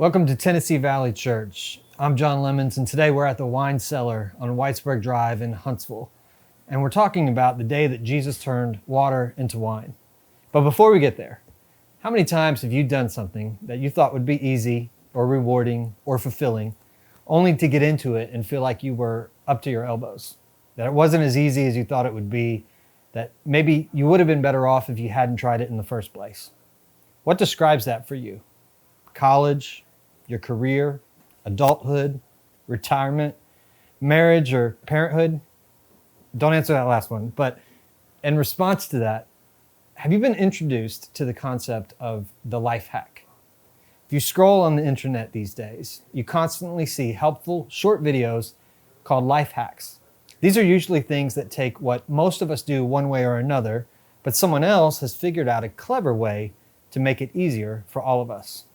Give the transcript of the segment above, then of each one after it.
Welcome to Tennessee Valley Church. I'm John Lemons, and today we're at the wine cellar on Whitesburg Drive in Huntsville. And we're talking about the day that Jesus turned water into wine. But before we get there, how many times have you done something that you thought would be easy or rewarding or fulfilling, only to get into it and feel like you were up to your elbows? That it wasn't as easy as you thought it would be, that maybe you would have been better off if you hadn't tried it in the first place. What describes that for you? College, your career, adulthood, retirement, marriage, or parenthood? Don't answer that last one. But in response to that, have you been introduced to the concept of the life hack? If you scroll on the internet these days, you constantly see helpful short videos called life hacks. These are usually things that take what most of us do one way or another, but someone else has figured out a clever way to make it easier for all of us.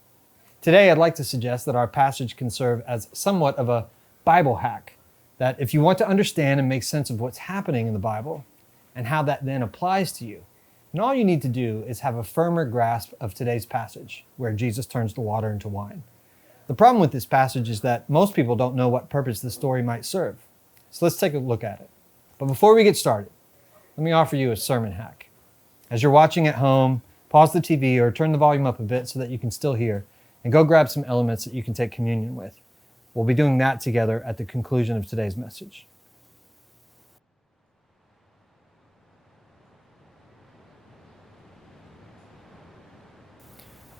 Today, I'd like to suggest that our passage can serve as somewhat of a Bible hack, that if you want to understand and make sense of what's happening in the Bible and how that then applies to you, and all you need to do is have a firmer grasp of today's passage, where Jesus turns the water into wine. The problem with this passage is that most people don't know what purpose the story might serve. So let's take a look at it. But before we get started, let me offer you a sermon hack. As you're watching at home, pause the TV or turn the volume up a bit so that you can still hear, and go grab some elements that you can take communion with. We'll be doing that together at the conclusion of today's message.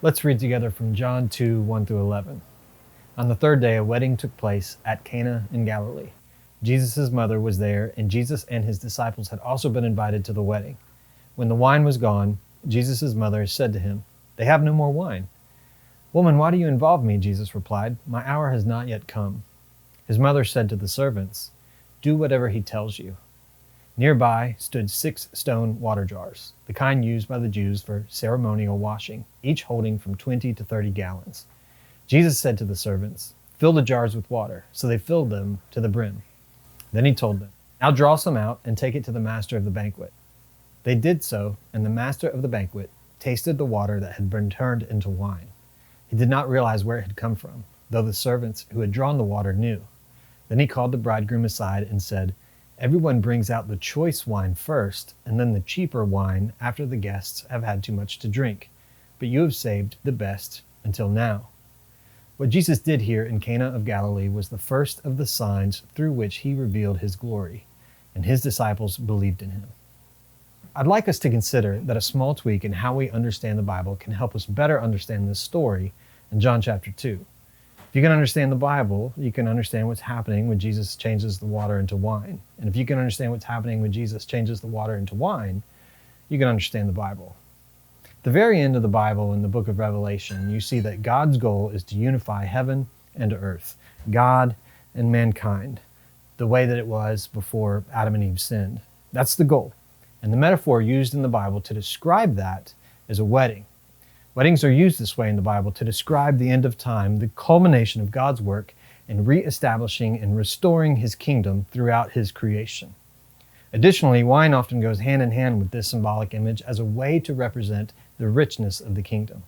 Let's read together from John 2, 1 through 11. On the third day, a wedding took place at Cana in Galilee. Jesus' mother was there, and Jesus and his disciples had also been invited to the wedding. When the wine was gone, Jesus' mother said to him, "They have no more wine." "Woman, why do you involve me?" Jesus replied. "My hour has not yet come." His mother said to the servants, "Do whatever he tells you." Nearby stood 6 stone water jars, the kind used by the Jews for ceremonial washing, each holding from 20 to 30 gallons. Jesus said to the servants, "Fill the jars with water." So they filled them to the brim. Then he told them, "Now draw some out and take it to the master of the banquet." They did so, and the master of the banquet tasted the water that had been turned into wine. He did not realize where it had come from, though the servants who had drawn the water knew. Then he called the bridegroom aside and said, "Everyone brings out the choice wine first, and then the cheaper wine after the guests have had too much to drink. But you have saved the best until now." What Jesus did here in Cana of Galilee was the first of the signs through which he revealed his glory, and his disciples believed in him. I'd like us to consider that a small tweak in how we understand the Bible can help us better understand this story in John chapter 2. If you can understand the Bible, you can understand what's happening when Jesus changes the water into wine. And if you can understand what's happening when Jesus changes the water into wine, you can understand the Bible. At the very end of the Bible, in the book of Revelation, you see that God's goal is to unify heaven and earth, God and mankind, the way that it was before Adam and Eve sinned. That's the goal. And the metaphor used in the Bible to describe that is a wedding. Weddings are used this way in the Bible to describe the end of time, the culmination of God's work in reestablishing and restoring his kingdom throughout his creation. Additionally, wine often goes hand in hand with this symbolic image as a way to represent the richness of the kingdom.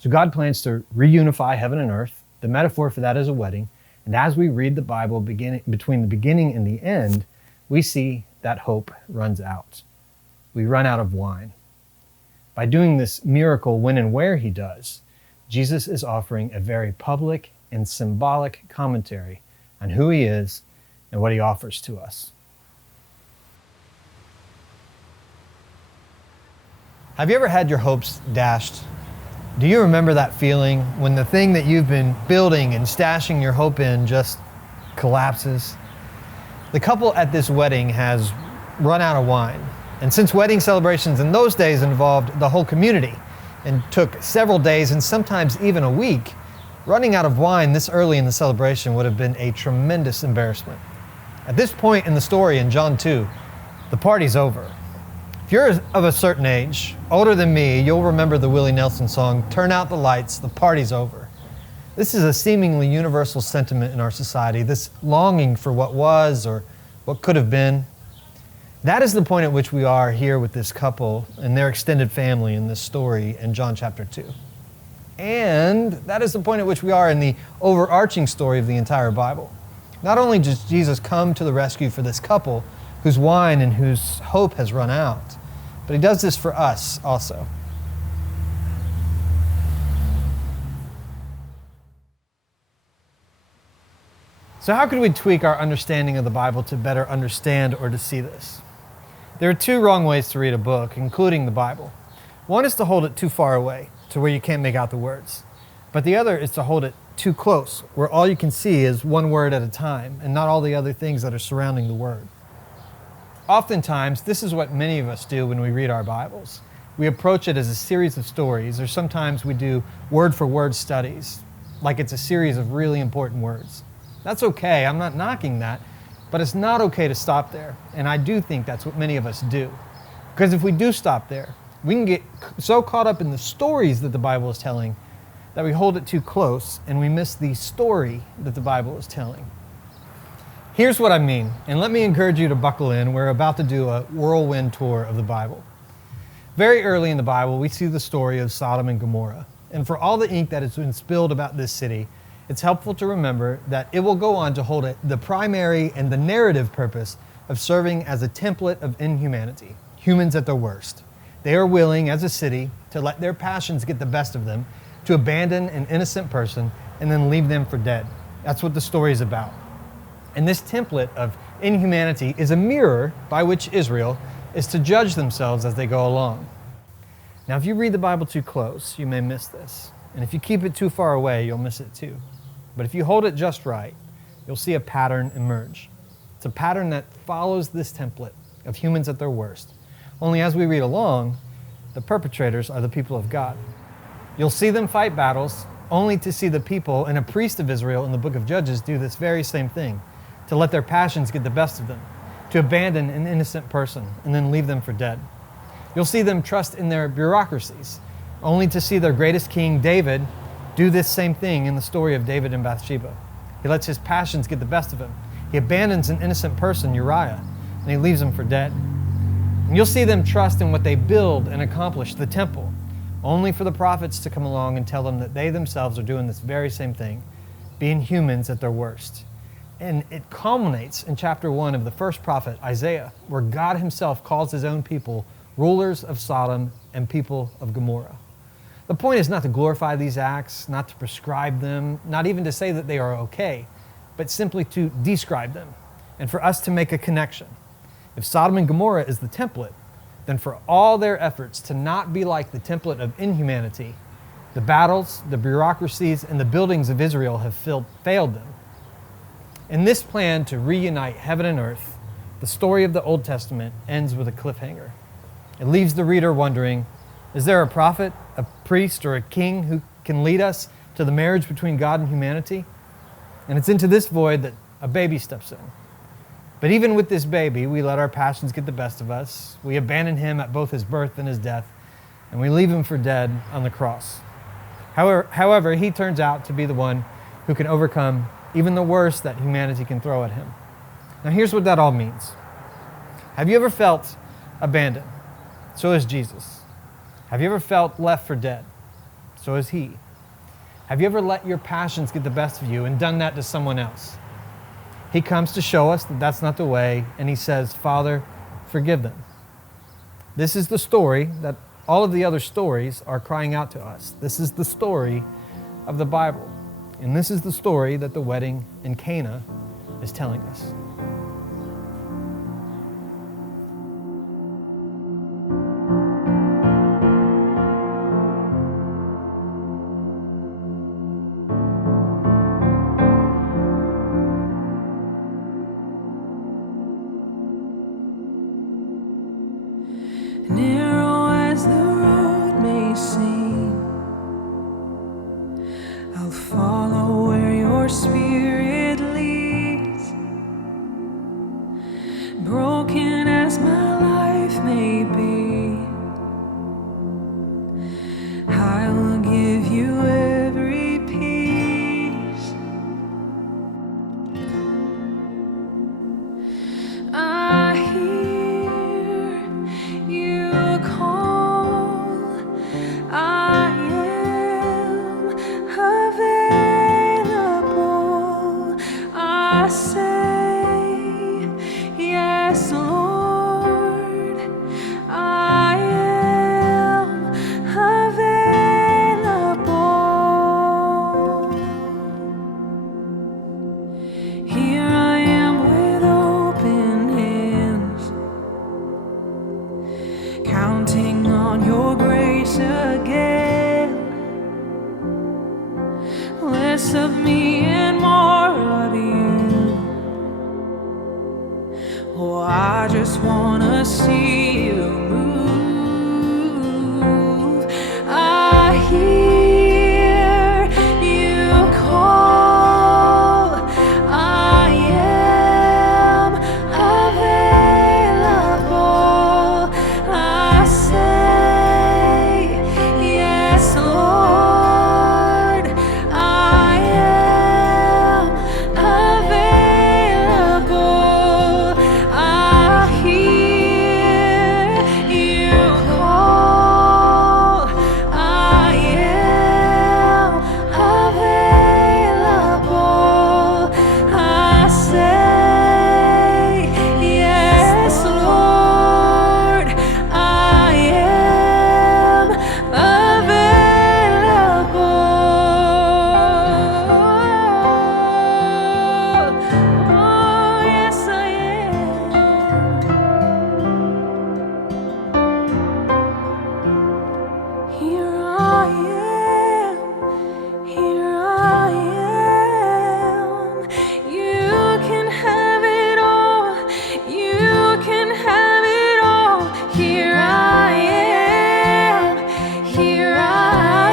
So God plans to reunify heaven and earth. The metaphor for that is a wedding. And as we read the Bible between the beginning and the end, we see that hope runs out. We run out of wine. By doing this miracle when and where he does, Jesus is offering a very public and symbolic commentary on who he is and what he offers to us. Have you ever had your hopes dashed? Do you remember that feeling when the thing that you've been building and stashing your hope in just collapses? The couple at this wedding has run out of wine. And since wedding celebrations in those days involved the whole community and took several days and sometimes even a week, running out of wine this early in the celebration would have been a tremendous embarrassment. At this point in the story in John 2, the party's over. If you're of a certain age, older than me, you'll remember the Willie Nelson song, "Turn Out the Lights, the Party's Over." This is a seemingly universal sentiment in our society, this longing for what was or what could have been. That is the point at which we are here with this couple and their extended family in this story in John chapter 2. And that is the point at which we are in the overarching story of the entire Bible. Not only does Jesus come to the rescue for this couple whose wine and whose hope has run out, but he does this for us also. So how could we tweak our understanding of the Bible to better understand or to see this? There are two wrong ways to read a book, including the Bible. One is to hold it too far away, to where you can't make out the words. But the other is to hold it too close, where all you can see is one word at a time, and not all the other things that are surrounding the word. Oftentimes, this is what many of us do when we read our Bibles. We approach it as a series of stories, or sometimes we do word-for-word studies, like it's a series of really important words. That's okay, I'm not knocking that, but it's not okay to stop there. And I do think that's what many of us do. Because if we do stop there, we can get so caught up in the stories that the Bible is telling that we hold it too close and we miss the story that the Bible is telling. Here's what I mean, and let me encourage you to buckle in. We're about to do a whirlwind tour of the Bible. Very early in the Bible, we see the story of Sodom and Gomorrah. And for all the ink that has been spilled about this city, it's helpful to remember that it will go on to hold the primary and the narrative purpose of serving as a template of inhumanity, humans at their worst. They are willing, as a city, to let their passions get the best of them, to abandon an innocent person and then leave them for dead. That's what the story is about. And this template of inhumanity is a mirror by which Israel is to judge themselves as they go along. Now, if you read the Bible too close, you may miss this. And if you keep it too far away, you'll miss it too. But if you hold it just right, you'll see a pattern emerge. It's a pattern that follows this template of humans at their worst. Only as we read along, the perpetrators are the people of God. You'll see them fight battles, only to see the people and a priest of Israel in the book of Judges do this very same thing, to let their passions get the best of them, to abandon an innocent person and then leave them for dead. You'll see them trust in their bureaucracies, only to see their greatest king, David, do this same thing in the story of David and Bathsheba. He lets his passions get the best of him. He abandons an innocent person, Uriah, and he leaves him for dead. And you'll see them trust in what they build and accomplish, the temple, only for the prophets to come along and tell them that they themselves are doing this very same thing, being humans at their worst. And it culminates in chapter 1 of the first prophet, Isaiah, where God himself calls his own people rulers of Sodom and people of Gomorrah. The point is not to glorify these acts, not to prescribe them, not even to say that they are okay, but simply to describe them and for us to make a connection. If Sodom and Gomorrah is the template, then for all their efforts to not be like the template of inhumanity, the battles, the bureaucracies, and the buildings of Israel have failed them. In this plan to reunite heaven and earth, the story of the Old Testament ends with a cliffhanger. It leaves the reader wondering, is there a prophet, a priest, or a king who can lead us to the marriage between God and humanity? And it's into this void that a baby steps in. But even with this baby, we let our passions get the best of us. We abandon him at both his birth and his death, and we leave him for dead on the cross. However, he turns out to be the one who can overcome even the worst that humanity can throw at him. Now here's what that all means. Have you ever felt abandoned? So is Jesus. Have you ever felt left for dead? So is he. Have you ever let your passions get the best of you and done that to someone else? He comes to show us that that's not the way, and he says, Father, forgive them. This is the story that all of the other stories are crying out to us. This is the story of the Bible. And this is the story that the wedding in Cana is telling us. Narrow as the road may seem, I'll follow where your spirit leads. Broken as my life may be, I will give you every piece. I hear you call, I am yes, Lord, I am available. Here I am with open hands, counting on your grace again. Less of me and more of you. Oh, I just wanna see you move. I hear you call. I am available. I say, yes, Lord, I am available. I hear you call. I am available. I say, yes, Lord, I am available. Oh, yes, I am. Here I am. Here I am. You can have it all. You can have it all. Here I am. Here I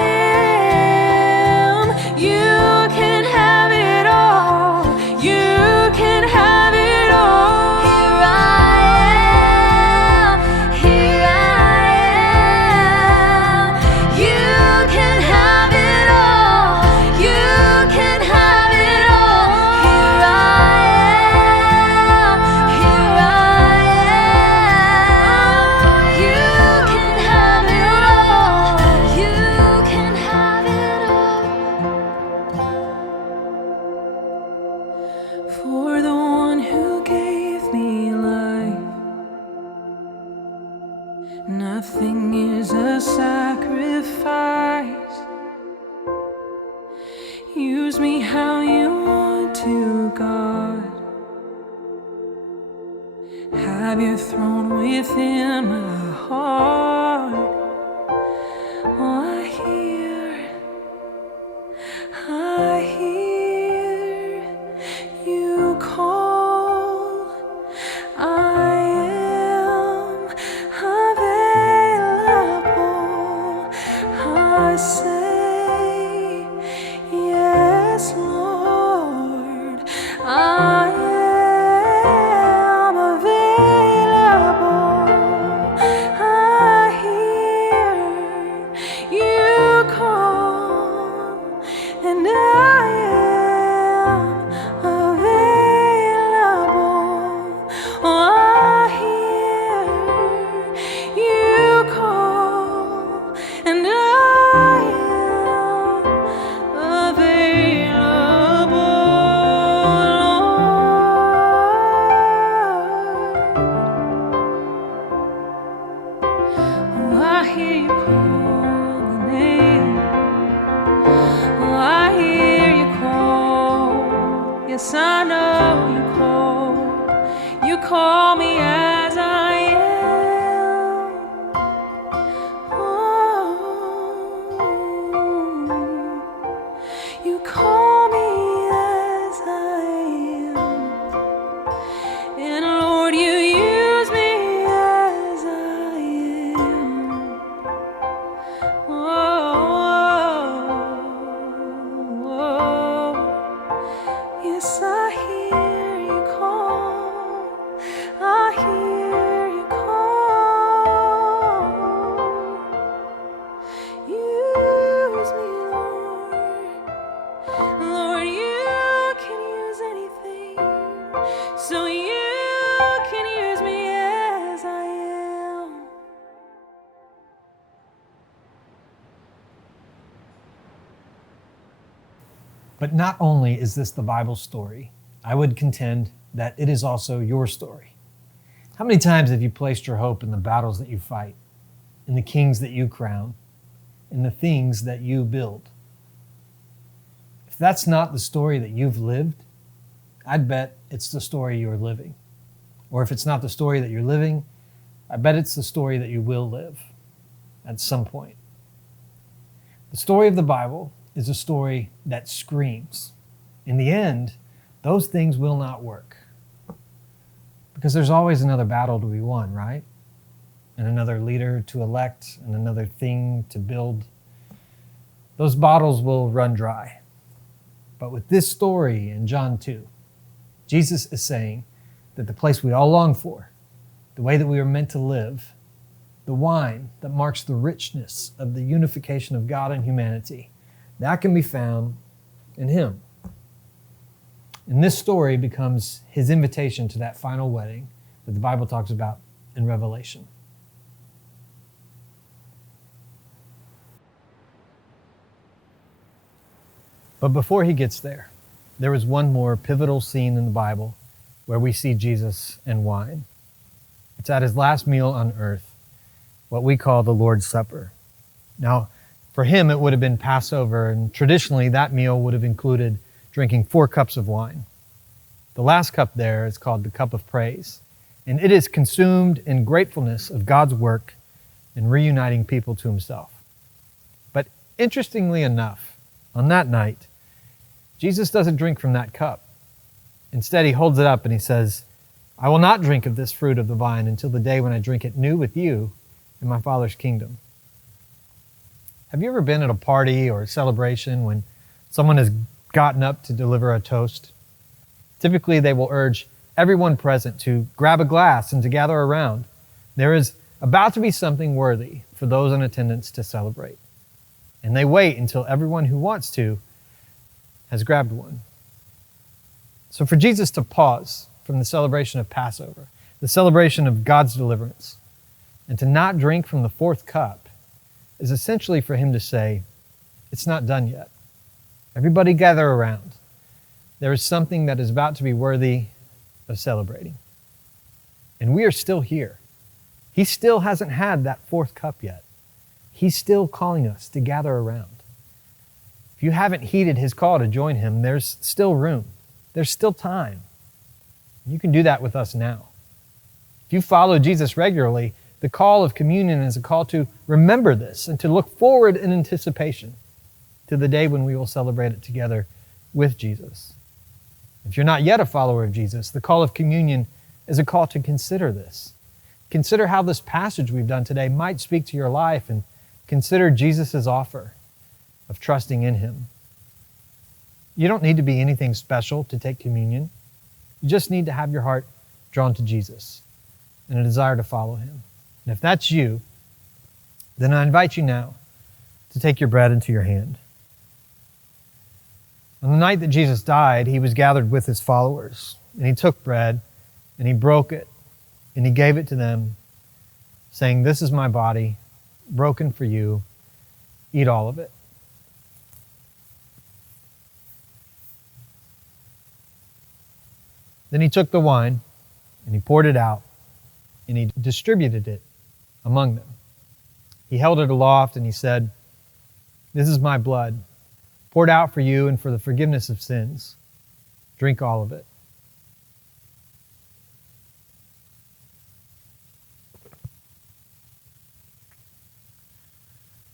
am. You can have it all. You can have it all. Here I am. Here I am. You can have it all. You can have it all. Here I am. Here I am. You can have it all. You can have it all. For the one who gave me life, nothing is a sacrifice. Use me how you want to, God. Have your throne within my heart. Oh, I hear you call. I am available. I say, yes, Lord, I am available. I hear you call, and I am available. Oh, I hear you call, and I am available, Lord. Oh, I hear you calling. Oh, I hear you call. Yes, I know you call. You call me as I am. Oh, you call me as I am. And Lord, you use me as I am. Oh, yes, I hear you call. I hear you call. Use me, Lord. Lord, you can use anything. So you can use me as I am. But not only is this the Bible story, I would contend that it is also your story. How many times have you placed your hope in the battles that you fight, in the kings that you crown, in the things that you build? If that's not the story that you've lived, I'd bet it's the story you're living. Or if it's not the story that you're living, I bet it's the story that you will live at some point. The story of the Bible is a story that screams, in the end, those things will not work. Because there's always another battle to be won, right? And another leader to elect, and another thing to build. Those bottles will run dry. But with this story in John 2, Jesus is saying that the place we all long for, the way that we are meant to live, the wine that marks the richness of the unification of God and humanity, that can be found in Him. And this story becomes His invitation to that final wedding that the Bible talks about in Revelation. But before He gets there, there is one more pivotal scene in the Bible where we see Jesus and wine. It's at His last meal on earth, what we call the Lord's Supper. Now, for Him, it would have been Passover, and traditionally that meal would have included drinking 4 cups of wine. The last cup there is called the cup of praise, and it is consumed in gratefulness of God's work in reuniting people to Himself. But interestingly enough, on that night, Jesus doesn't drink from that cup. Instead, He holds it up and He says, "I will not drink of this fruit of the vine until the day when I drink it new with you in my Father's kingdom." Have you ever been at a party or a celebration when someone has gotten up to deliver a toast? Typically, they will urge everyone present to grab a glass and to gather around. There is about to be something worthy for those in attendance to celebrate. And they wait until everyone who wants to has grabbed one. So for Jesus to pause from the celebration of Passover, the celebration of God's deliverance, and to not drink from the 4th cup is essentially for Him to say, it's not done yet. Everybody gather around. There is something that is about to be worthy of celebrating. And we are still here. He still hasn't had that 4th cup yet. He's still calling us to gather around. If you haven't heeded His call to join Him, there's still room. There's still time. You can do that with us now. If you follow Jesus regularly, the call of communion is a call to remember this and to look forward in anticipation to the day when we will celebrate it together with Jesus. If you're not yet a follower of Jesus, the call of communion is a call to consider this. Consider how this passage we've done today might speak to your life, and consider Jesus' offer of trusting in Him. You don't need to be anything special to take communion. You just need to have your heart drawn to Jesus and a desire to follow Him. And if that's you, then I invite you now to take your bread into your hand. On the night that Jesus died, He was gathered with His followers, and He took bread, and He broke it, and He gave it to them, saying, "This is my body, broken for you. Eat all of it." Then He took the wine, and He poured it out, and He distributed it among them. He held it aloft, and He said, "This is my blood, poured out for you and for the forgiveness of sins. Drink all of it."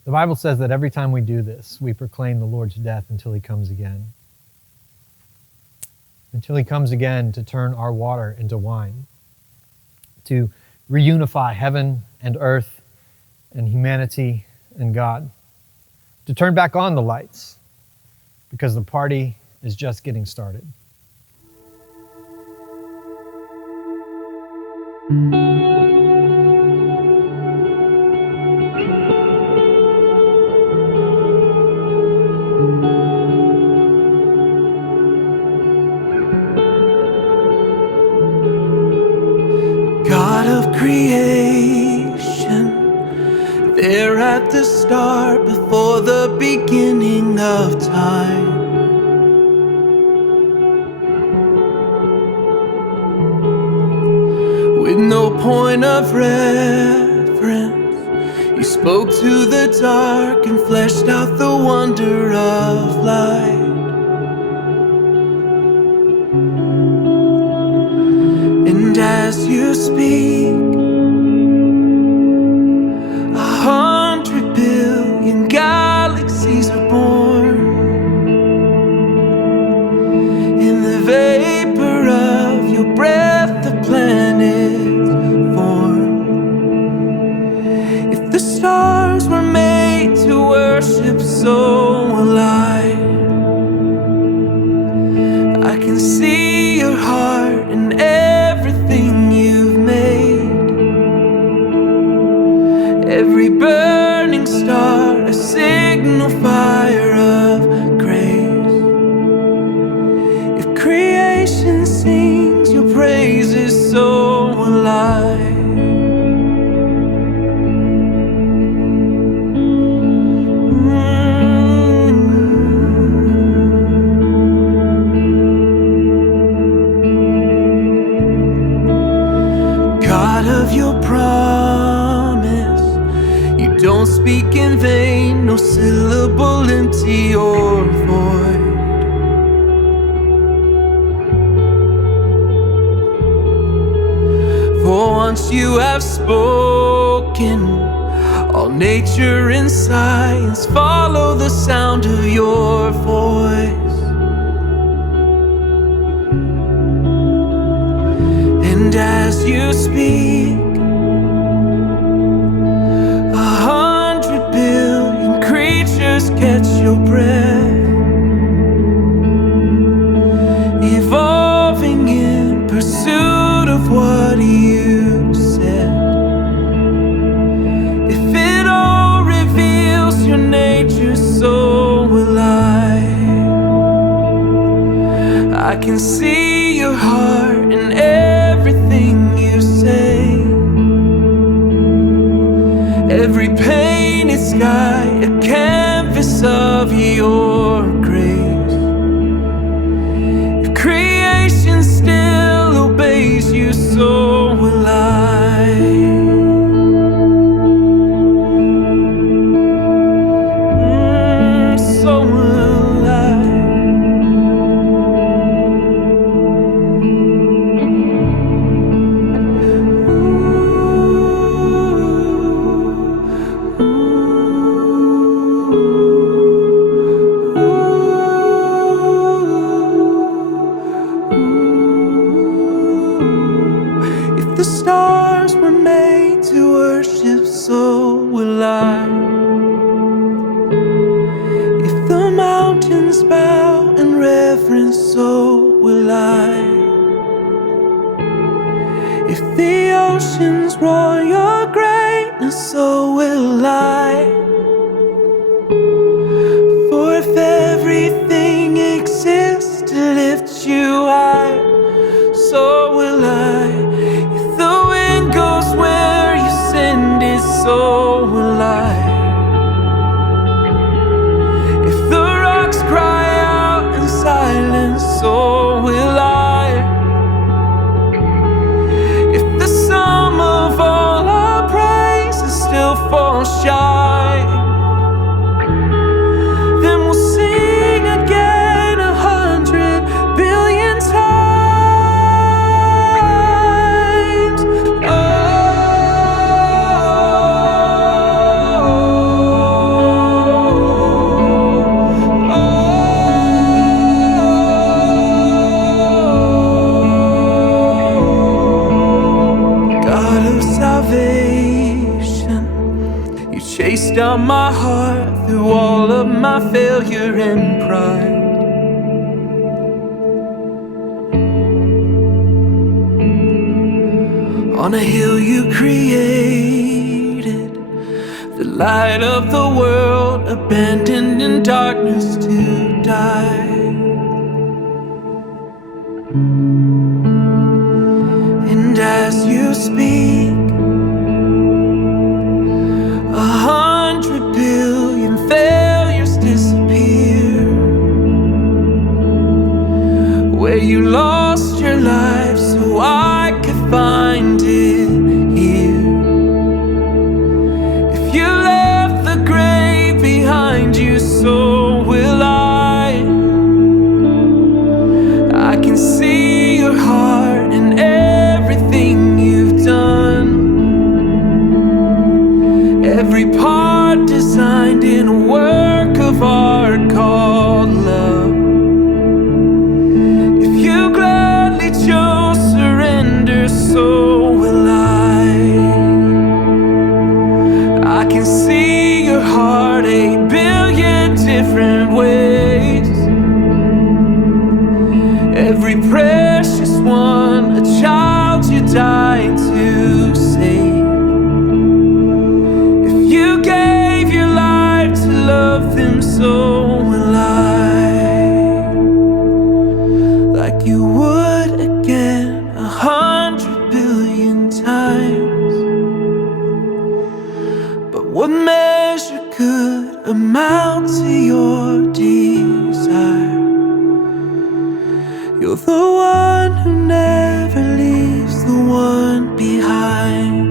The Bible says that every time we do this, we proclaim the Lord's death until He comes again. Until He comes again to turn our water into wine, to reunify heaven and earth and humanity and God, to turn back on the lights, because the party is just getting started. God of creation, there at the start, before the beginning of time, with no point of reference. You spoke to the dark and fleshed out the wonder of light. And as you speak, 100 billion galaxies are born. In the vapor of your breath, the planets form. If the stars were made to worship, so will I. I can see your heart in everything you've made. Every burning star, a signal fire of grace. If creation sings your praises, so will I. God of your promise, you don't speak in vain, no syllable empty or void. For once you have spoken, all nature and science follow the sound of your voice. And as you speak, 100 billion creatures catch your breath, evolving in pursuit of what you said. If it all reveals your nature, so will I. I can see your heart in everything you say. Every painted sky, a canvas of your grace. If creation still obeys you, so will I. So will I. If the stars were made to worship, so will I. If the mountains bow in reverence, so will I. If the oceans roar your greatness, so will I. For if everything exists to lift you high, so will I. If the wind goes where you send it, so will I. If the rocks cry out in silence, so will I. If the sum of all our praises still falls shy, then we'll sing again 100 billion times. God of salvation, you chased down my heart through all of my failure and pride. On a hill you created, the light of the world, abandoned in darkness to die. And as you speak, 100 billion failures disappear. Where you lost your life so I could find it. come out to your desire. You're the one who never leaves the one behind.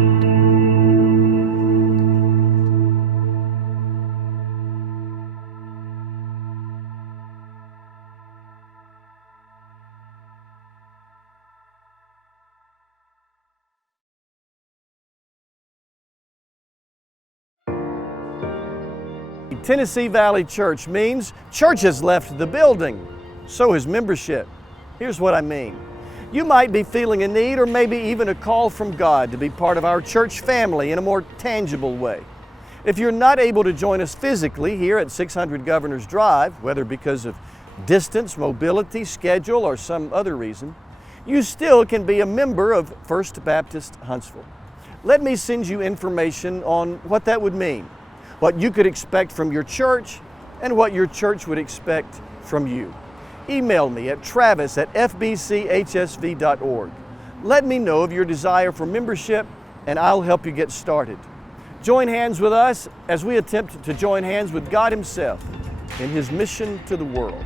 Tennessee Valley Church means church has left the building, so has membership. Here's what I mean. You might be feeling a need or maybe even a call from God to be part of our church family in a more tangible way. If you're not able to join us physically here at 600 Governors Drive, whether because of distance, mobility, schedule, or some other reason, you still can be a member of First Baptist Huntsville. Let me send you information on what that would mean, what you could expect from your church, and what your church would expect from you. Email me at travis@fbchsv.org. Let me know of your desire for membership, and I'll help you get started. Join hands with us as we attempt to join hands with God Himself in His mission to the world.